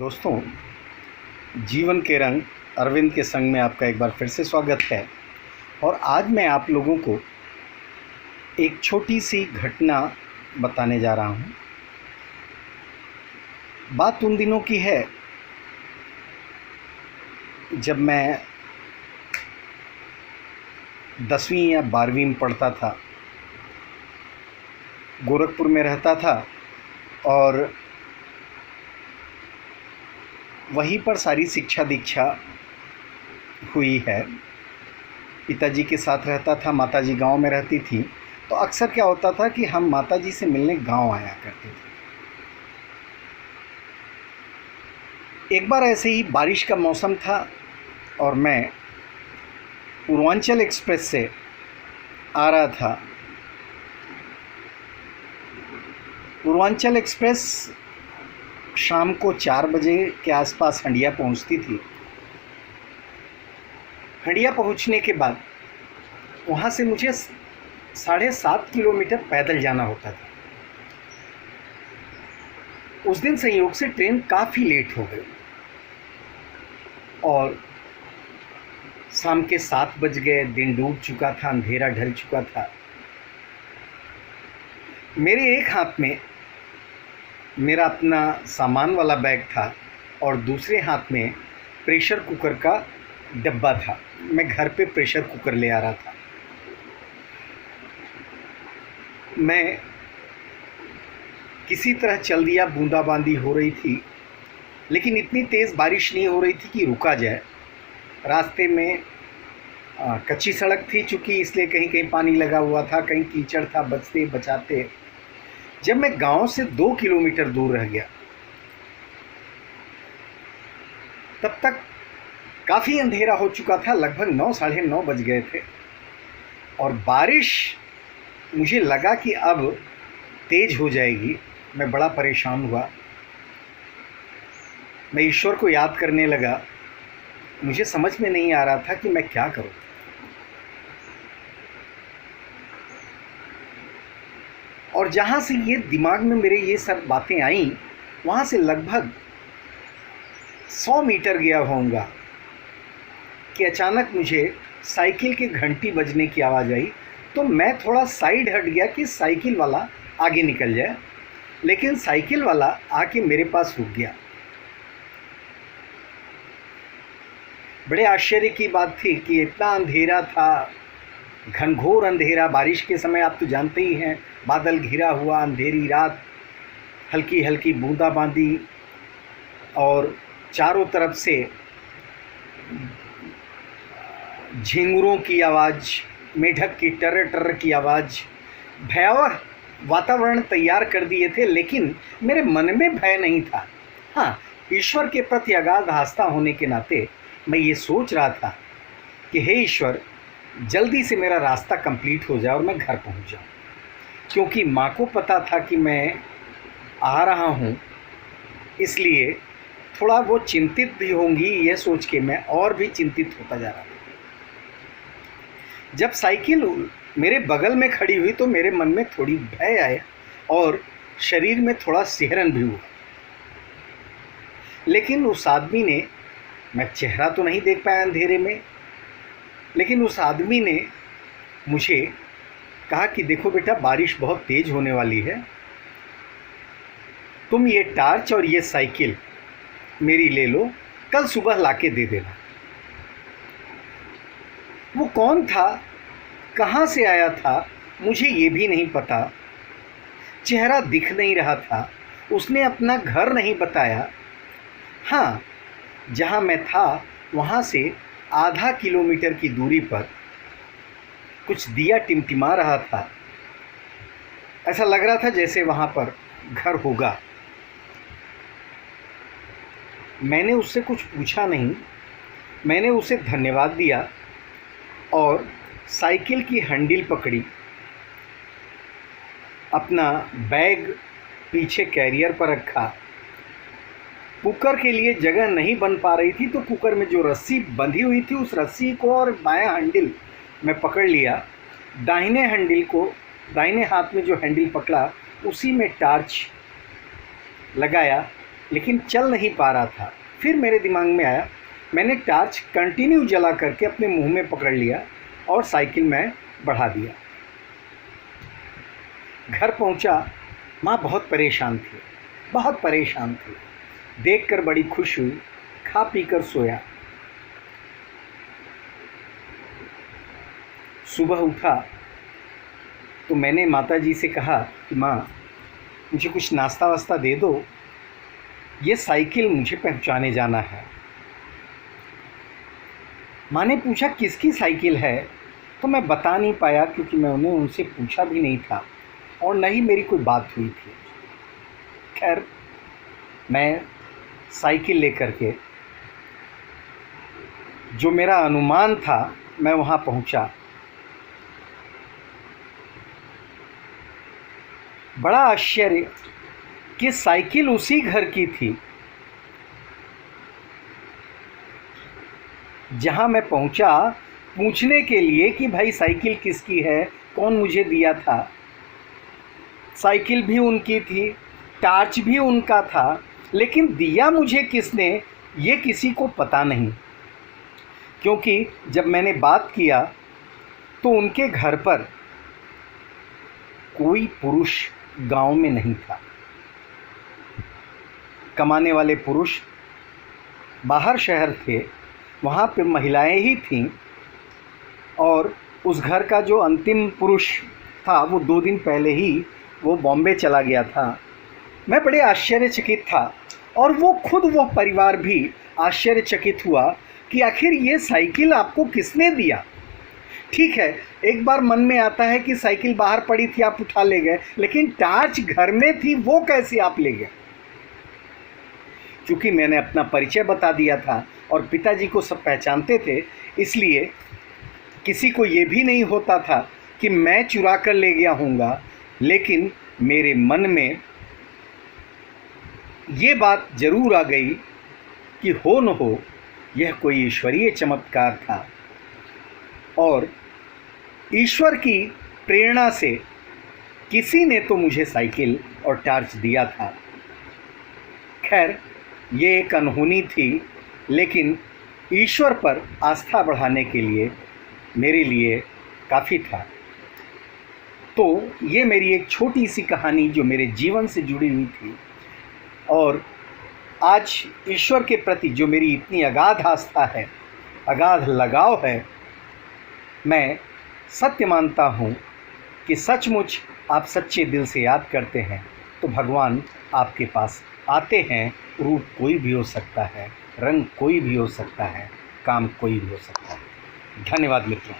दोस्तों, जीवन के रंग अरविंद के संग में आपका एक बार फिर से स्वागत है। और आज मैं आप लोगों को एक छोटी सी घटना बताने जा रहा हूँ। बात उन दिनों की है जब मैं 10वीं या 12वीं में पढ़ता था। गोरखपुर में रहता था और वहीं पर सारी शिक्षा दीक्षा हुई है। पिताजी के साथ रहता था, माताजी गांव में रहती थी। तो अक्सर क्या होता था कि हम माताजी से मिलने गांव आया करते थे। एक बार ऐसे ही बारिश का मौसम था और मैं पूर्वांचल एक्सप्रेस से आ रहा था। पूर्वांचल एक्सप्रेस शाम को 4 बजे के आसपास हंडिया पहुंचती थी। हंडिया पहुंचने के बाद वहां से मुझे 7.5 किलोमीटर पैदल जाना होता था। उस दिन संयोग से ट्रेन काफ़ी लेट हो गई और शाम के 7 बज गए। दिन डूब चुका था, अंधेरा ढल चुका था। मेरे एक हाथ में मेरा अपना सामान वाला बैग था और दूसरे हाथ में प्रेशर कुकर का डब्बा था। मैं घर पे प्रेशर कुकर ले आ रहा था। मैं किसी तरह चल दिया। बूंदाबांदी हो रही थी, लेकिन इतनी तेज़ बारिश नहीं हो रही थी कि रुका जाए। रास्ते में कच्ची सड़क थी चूँकि, इसलिए कहीं कहीं पानी लगा हुआ था, कहीं कीचड़ था। बचते बचाते जब मैं गांव से 2 किलोमीटर दूर रह गया, तब तक काफ़ी अंधेरा हो चुका था। लगभग 9 साढ़े 9 बज गए थे और बारिश मुझे लगा कि अब तेज हो जाएगी। मैं बड़ा परेशान हुआ। मैं ईश्वर को याद करने लगा। मुझे समझ में नहीं आ रहा था कि मैं क्या करूं। और जहाँ से ये दिमाग में मेरे ये सब बातें आईं, वहाँ से लगभग 100 मीटर गया होऊंगा कि अचानक मुझे साइकिल के घंटी बजने की आवाज़ आई। तो मैं थोड़ा साइड हट गया कि साइकिल वाला आगे निकल जाए, लेकिन साइकिल वाला आके मेरे पास रुक गया। बड़े आश्चर्य की बात थी कि इतना अंधेरा था, घनघोर अंधेरा। बारिश के समय आप तो जानते ही हैं, बादल घिरा हुआ, अंधेरी रात, हल्की हल्की बूंदाबांदी और चारों तरफ से झिंगुरों की आवाज़, मेढक की टर्र टर्र की आवाज़। भयावह वातावरण तैयार कर दिए थे, लेकिन मेरे मन में भय नहीं था। हाँ, ईश्वर के प्रति अगाध आस्था होने के नाते मैं ये सोच रहा था कि हे ईश्वर, जल्दी से मेरा रास्ता कंप्लीट हो जाए और मैं घर पहुंच जाऊं। क्योंकि माँ को पता था कि मैं आ रहा हूं, इसलिए थोड़ा वो चिंतित भी होंगी, यह सोच के मैं और भी चिंतित होता जा रहा था। जब साइकिल मेरे बगल में खड़ी हुई तो मेरे मन में थोड़ी भय आया और शरीर में थोड़ा सिहरन भी हुआ। लेकिन उस आदमी ने, मैं चेहरा तो नहीं देख पाया अंधेरे में, लेकिन उस आदमी ने मुझे कहा कि देखो बेटा, बारिश बहुत तेज होने वाली है, तुम ये टार्च और ये साइकिल मेरी ले लो, कल सुबह लाके दे देना। वो कौन था, कहाँ से आया था, मुझे ये भी नहीं पता। चेहरा दिख नहीं रहा था। उसने अपना घर नहीं बताया। हाँ, जहाँ मैं था वहाँ से आधा किलोमीटर की दूरी पर कुछ दिया टिमटिमा रहा था। ऐसा लग रहा था जैसे वहाँ पर घर होगा। मैंने उससे कुछ पूछा नहीं। मैंने उसे धन्यवाद दिया और साइकिल की हैंडल पकड़ी। अपना बैग पीछे कैरियर पर रखा। कुकर के लिए जगह नहीं बन पा रही थी, तो कुकर में जो रस्सी बंधी हुई थी, उस रस्सी को और बायां हैंडल मैं पकड़ लिया। दाहिने हैंडल को, दाहिने हाथ में जो हैंडल पकड़ा, उसी में टार्च लगाया लेकिन चल नहीं पा रहा था। फिर मेरे दिमाग में आया, मैंने टार्च कंटिन्यू जला करके अपने मुंह में पकड़ लिया और साइकिल में बढ़ा दिया। घर पहुंचा, माँ बहुत परेशान थी, बहुत परेशान थी। देखकर बड़ी खुश हुई, खा पी कर सोया। सुबह उठा तो मैंने माताजी से कहा कि माँ, मुझे कुछ नाश्ता वास्ता दे दो, ये साइकिल मुझे पहुंचाने जाना है। माँ ने पूछा किसकी साइकिल है, तो मैं बता नहीं पाया क्योंकि मैं उनसे पूछा भी नहीं था और न ही मेरी कोई बात हुई थी। खैर, मैं साइकिल लेकर के, जो मेरा अनुमान था, मैं वहाँ पहुँचा। बड़ा आश्चर्य कि साइकिल उसी घर की थी जहाँ मैं पहुँचा पूछने के लिए कि भाई साइकिल किसकी है, कौन मुझे दिया था। साइकिल भी उनकी थी, टार्च भी उनका था, लेकिन दिया मुझे किसने ये किसी को पता नहीं। क्योंकि जब मैंने बात किया तो उनके घर पर कोई पुरुष गांव में नहीं था। कमाने वाले पुरुष बाहर शहर थे, वहाँ पे महिलाएं ही थीं और उस घर का जो अंतिम पुरुष था वो 2 दिन पहले ही वो बॉम्बे चला गया था। मैं बड़े आश्चर्यचकित था और वो परिवार भी आश्चर्यचकित हुआ कि आखिर ये साइकिल आपको किसने दिया। ठीक है, एक बार मन में आता है कि साइकिल बाहर पड़ी थी, आप उठा ले गए, लेकिन टार्च घर में थी, वो कैसे आप ले गए। क्योंकि मैंने अपना परिचय बता दिया था और पिताजी को सब पहचानते थे, इसलिए किसी को ये भी नहीं होता था कि मैं चुरा कर ले गया हूँगा। लेकिन मेरे मन में ये बात ज़रूर आ गई कि हो न हो यह कोई ईश्वरीय चमत्कार था और ईश्वर की प्रेरणा से किसी ने तो मुझे साइकिल और टार्च दिया था। खैर, ये एक अनहोनी थी, लेकिन ईश्वर पर आस्था बढ़ाने के लिए मेरे लिए काफ़ी था। तो ये मेरी एक छोटी सी कहानी जो मेरे जीवन से जुड़ी हुई थी और आज ईश्वर के प्रति जो मेरी इतनी अगाध आस्था है, अगाध लगाव है, मैं सत्य मानता हूँ कि सचमुच आप सच्चे दिल से याद करते हैं तो भगवान आपके पास आते हैं। रूप कोई भी हो सकता है, रंग कोई भी हो सकता है, काम कोई भी हो सकता है। धन्यवाद मित्रों।